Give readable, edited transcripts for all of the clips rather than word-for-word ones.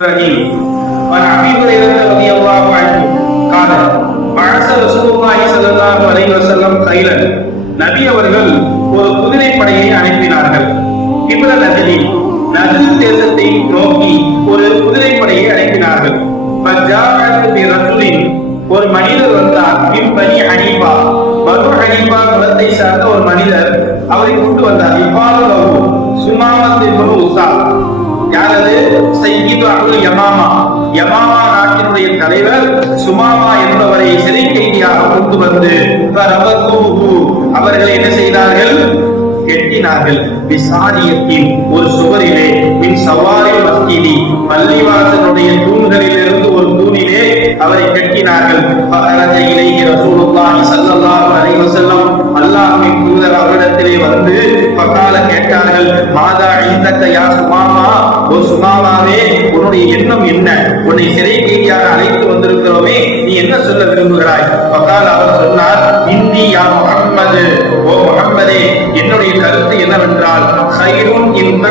عن ابي هريره رضي الله عنه قال بعث رسول الله صلى الله عليه وسلم خيلا நபி அவர்கள் ஒரு குதிரை படையை அனுப்பினார்கள். கிப்ல நஜதி நஜது தேசத்தை நோக்கி ஒரு குதிரை படையை அனுப்பினார்கள். ஒரு மனிதர் வந்தார். பனி ஹனீஃபா பனு ஹனீஃபா குலத்தை சார்ந்த ஒரு மனிதர் அவரை கொண்டு வந்தார். இவ்வாறு சுமாமத் இப்னு உஸா யாரது சையீது அல் யமாமா யமாமா நாட்டினுடைய தலைவர் சுமாமா என்பவரை சிறை கைதியாக கொண்டு வந்து அவர்களை என்ன செய்தார்கள்? கெட்டினார்கள். விசாரியத்தின் ஒரு சுவரிலே மின் சவாரி மஸ்ஜிதி பள்ளிவாசலுடைய தூண்களிலிருந்து ஒரு தூணிலே அவரை கெட்டினார்கள். ரசூலுல்லாஹி ஸல்லல்லாஹு அலைஹி வஸல்லம் அல்லாஹ்வின் தூதர் அவரிடத்திலே வந்து பகால கேட்டார்கள். மாதா இந்தக்க யா சுமாமா, ஓ சுமாமாவே, உன்னுடைய எண்ணம் என்ன? உன்னை சிறை கைதியாக அழைத்து வந்திருக்கிறோமே, நீ என்ன சொல்ல விரும்புகிறாய்? பகால் அவர் சொன்னார், இந்தி யா முஹம்மது, ஓ முஹம்மதே, என்னுடைய கருத்து என்னவென்றால் கைரும் இந்த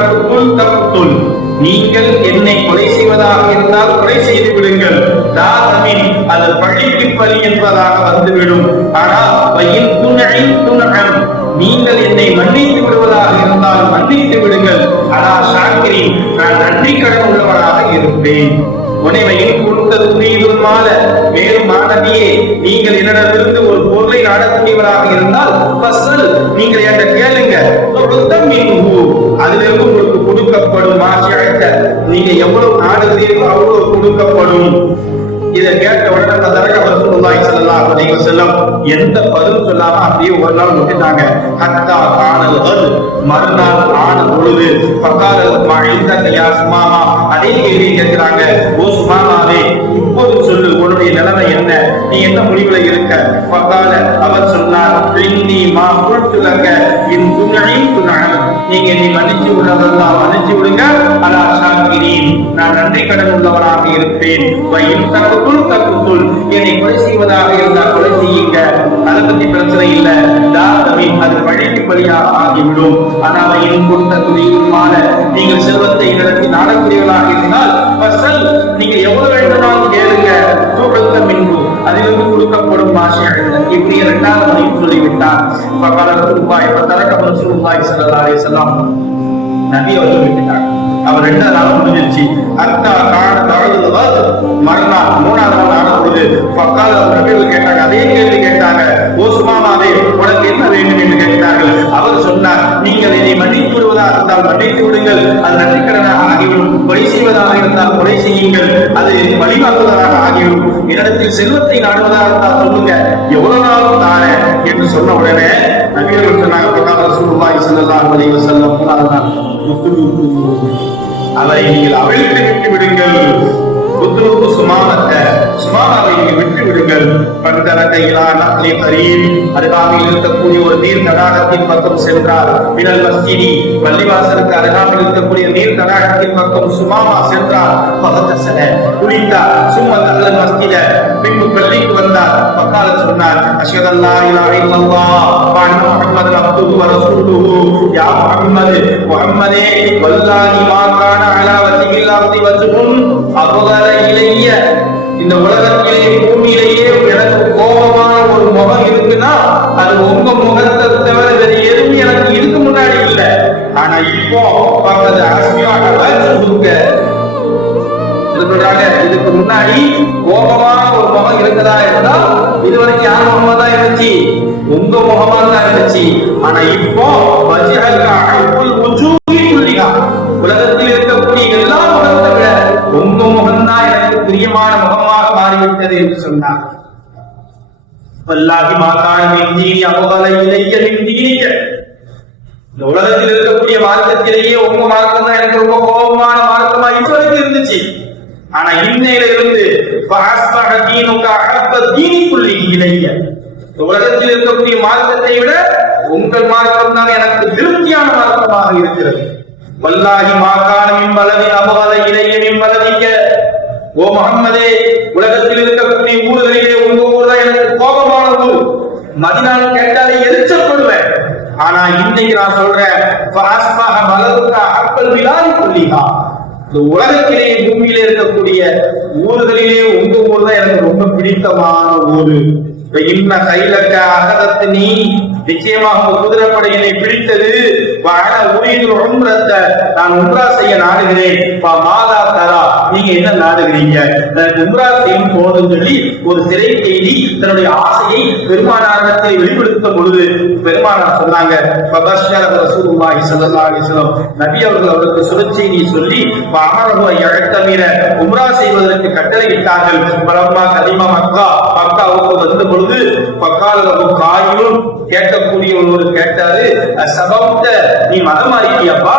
தப்புல், நீங்கள் என்னை கொலை செய்வதாக இருந்தால் கொலை செய்து விடுங்கள், அது பழிக்கு பலி என்பதாக வந்துவிடும். ஆனால் நீங்கள் என்னை மன்னித்து விடுவதாக இருந்தால் மன்னித்து விடுங்கள். ஆனால் ஷாக்கிரி, நான் நன்றி கடன் உள்ளவராக இருப்பேன். உனைவையில் கொடுத்தது புரியுதுமால மேலும் மாணவியே, நீங்கள் என்னிடமிருந்து ஒரு பொருளை நாடக்கூடியவராக இருந்தால் நீங்கள் என்ன கேளுங்க, அதிலிருந்து உங்களுக்கு கொடுக்கப்படும். நீங்க எவ்வளவு நாடுகிறீர்களோ அவ்வளவு கொடுக்கப்படும். இதை கேட்ட உடனே ரசூலுல்லாஹி ஸல்லல்லாஹு அலைஹி வஸல்லம் எந்த பதிலும் சொல்லாம அப்படியே ஒரு நாள் விட்டுட்டாங்க. ஹத்தா கானல் கத், மறுநாள் ஆன பொழுது யா சுமாமா, அதே கேள்வி கேட்கிறாங்க. ஓ சுமாமாவே, இப்போது சொல்லு, உன்னுடைய நிலைமை என்ன? நீ என்ன முடிவுல இருக்க? பகால அவர் சொன்னார், நீங்க என்னை மன்னிச்சு விடுறதெல்லாம் மன்னிச்சு விடுங்க. அலா ஷாக்கிரீன், நான் நன்றி கடன் உள்ளவராக இருப்பேன். என்னை கொலை செய்வதாக இருந்தால் கொலை செய்யுங்க, அதை பத்தி பிரச்சனை இல்ல. அது பழிக்கு பலியாக ஆகிவிடும். ஆனால் கொடுத்த துணியுமான நீங்கள் செல்வத்தை நடத்தி நாடக்கூடியவர்களாக இருந்தால் நீங்க எவ்வளவு வேண்டுமானாலும் கேளுங்க, மின்பு அதிலிருந்து கொடுக்கப்படும். இப்படி இரண்டாவது முறையும் சொல்லிவிட்டார். நபி அவர்கள் விட்டுட்டார். அவர் ரெண்டாவது நாள் முடிஞ்சிருச்சு. மறுநாள் மூணாவது நாள் ஆன பொழுது பக்கால நபிகள் கேட்டாங்க, அதே கேள்வி கேட்டாங்க. ஓ சுமாமாவே, உனக்கு என்ன வேண்டும் என்று கேட்டார்கள். அவர் சொன்னார், நீங்கள் என்னை மன்னித்து விடுவதாக இருந்தால் மன்னித்து விடுங்கள், அது நன்றிக்கடனாக ஆகிவிடும். கொலை செய்வதாக இருந்தால் கொலை செய்யுங்கள், அது வழிபாக்குவதாக ஆகிவிடும். என்னிடத்தில் செல்வத்தை நாடுவதாக இருந்தால் சொல்லுங்க, எவ்வளவு நாளும் தானே என்று சொன்ன உடனே நபிகள் சொன்னாங்க, ரசூலுல்லாஹி ஸல்லல்லாஹு அலைஹி வஸல்லம் அவரை நீங்கள் அவிழ்த்து விட்டு விடுங்கள். புத்துருக்கு சுமாமாவை நீங்கள் விட்டு விடுங்கள். அருகாமையில் இருக்கக்கூடிய ஒரு நீர் தடாகத்தின் பக்கம் சென்றார். மினல் மஸ்ஜிதி, பள்ளிவாசலுக்கு அருகாமையில் இருக்கக்கூடிய நீர் தடாகத்தின் பக்கம் சுமாமா சென்றார். குளித்தார். சும்ம மஸ்ஜித, பின்பு பள்ளிக்கு வந்தார். பக்கால சொன்னார், அஷ்ஹது அல்லா இலாஹ இல்லல்லாஹ் வ அன்ன முஹம்மதன் அப்துஹு வ ரசூலுஹு. யா முஹம்மது, முஹம்மதே, வல்லாஹி மா கான அலா வஜ்ஹில் அர்தி வஜ்ஹுன் அஃதல இலைய, இந்த உலகத்திலே பூமியிலேயே எனக்கு கோபமான ஒரு முகம் இருக்குன்னா அது உங்க முகத்தை தவிர வேறு எதுவும் எனக்கு இதுக்கு முன்னாடி இல்லை. ஆனா இப்போ பக்கத்து அரசியாக சொல்றாங்க, இதுக்கு முன்னாடி கோபமான ஒரு முகம் இருக்குதா இருந்தா இதுவரைக்கும் யார் முகமா தான் இருந்துச்சு? உங்க முகமா தான் இருந்துச்சு. ஆனா இப்போ உலகத்தில் இருக்கக்கூடிய எல்லா முகத்தை விட உங்க முகம்தான் எனக்கு பிரியமான முகமாக மாறிவிட்டது என்று சொன்னார். வல்லாஹி மா கான மின் தீனி அஃதல இலைய மின் தீனிக, இந்த உலகத்தில் இருக்கக்கூடிய மார்க்கத்திலேயே உங்க மார்க்கம் தான் எனக்கு ரொம்ப கோபமான மார்க்கமா இதுவரைக்கும் இருந்துச்சு. ஆனா இன்னையில இருந்து உலகத்தில் இருக்கக்கூடிய மார்க்கத்தை விட உங்கள் மார்க்கம் தான் எனக்கு திருப்தியான மார்க்கமாக இருக்கிறது. வல்லாஹி மா கான மின் பலதி அஃதல இலைய மின் பலதிக, ஓ முஹம்மதே, உலகத்தில் இருக்கக்கூடிய ஊர்களிலே உங்க ஊர் தான் எனக்கு கோபமான ஊர். மதினான்னு கேட்டாலே எரிச்சப்படுவேன். ஆனா இன்னைக்கு நான் சொல்றேன், இந்த உலகத்திலேயே பூமியிலே இருக்கக்கூடிய ஊர்களிலே உங்க ஊர் தான் எனக்கு ரொம்ப பிடித்தமான ஊரு. இன்ன கைலக்க அகதத்து நீ நிச்சயமாக குதிரைப்படையினை பிடித்தது. நான் உம்ரா செய்ய நாடுகிறேன். மாதா தரா, நீங்க என்ன நாடுகிறீங்க? உம்ரா செய்யும் போதும் சொல்லி ஒரு சிறை செய்தி தன்னுடைய ஆசையை பெருமானாரத்தை வெளிப்படுத்தும் பொழுது பெருமானார் சொன்னாங்க, நபி அவர்கள் அவருக்கு சுழற்செய்தியை சொல்லி உம்ரா செய்வதற்கு கட்டளையிட்டார்கள். பலமா கலிமா மக்கா, மக்காவுக்கு வந்த பொழுது பக்கால காயும் கேட்கக்கூடிய ஒருவர் கேட்டாரு, சபப்த நீ மதம் மாறிட்டியாப்பா?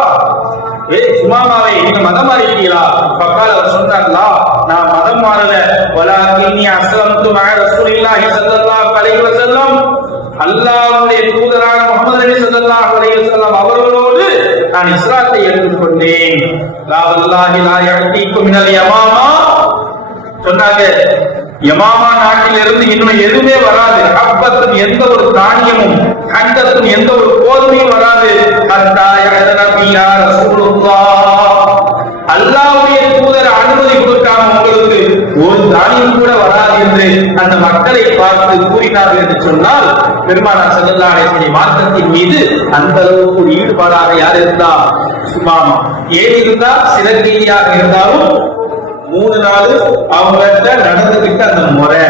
சுமாமாவே நீங்க மதம் மாறிட்டீங்களா? பக்கால அவர் சொன்னார்களா, நான் மதம் மாறல. வலாகின்னி அஸ்லம்து மஅ ரசூலில்லாஹி ஸல்லல்லாஹு அலைஹி வஸல்லம், அல்லாஹ்வுடைய தூதரான முஹம்மது நபி ஸல்லல்லாஹு அலைஹி வஸல்லம் அவர்களோடு நான் இஸ்லாத்தை ஏற்றுக்கொண்டேன். லா வல்லாஹி லா யஅதீக்கும் மினல் யமாமா சொன்னாங்க. யமாமா நாட்டிலிருந்து இன்னும் எதுவுமே வராது. அப்பத்தும் எந்த ஒரு தானியமும், கண்டத்தும் எந்த ஒரு கோதுமையும் வராது. அல்லாஹ்வுடைய தூதர் அனுமதி கொடுக்காம உங்களுக்கு ஒரு தானியம் கூட வராது என்று அந்த மக்களை பார்த்து கூறினார்கள் என்று சொன்னால், பெருமானார் ஸல்லல்லாஹு அலைஹி வஸல்லம் மார்க்கத்தின் மீது அந்த அளவுக்கு ஈடுபாடாக யார் இருந்தா? சுமாமா. ஏன் இருந்தா? சிறந்தீதியாக இருந்தாலும் 3 நாள் அவங்கள்ட்ட நடந்துகிட்ட அந்த முறை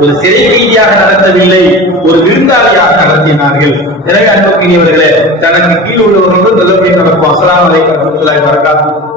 ஒரு சிறை கைதியாக நடத்தவில்லை, ஒரு விருந்தாளியாக நடத்தினார்கள். எனவே அன்புக்குரியவர்களே, தனக்கு கீழ் உள்ளவர்களும் நடக்கும். அஸ்ஸலாமு அலைக்கும் வரஹ்மத்துல்லாஹி வபரகாத்துஹு.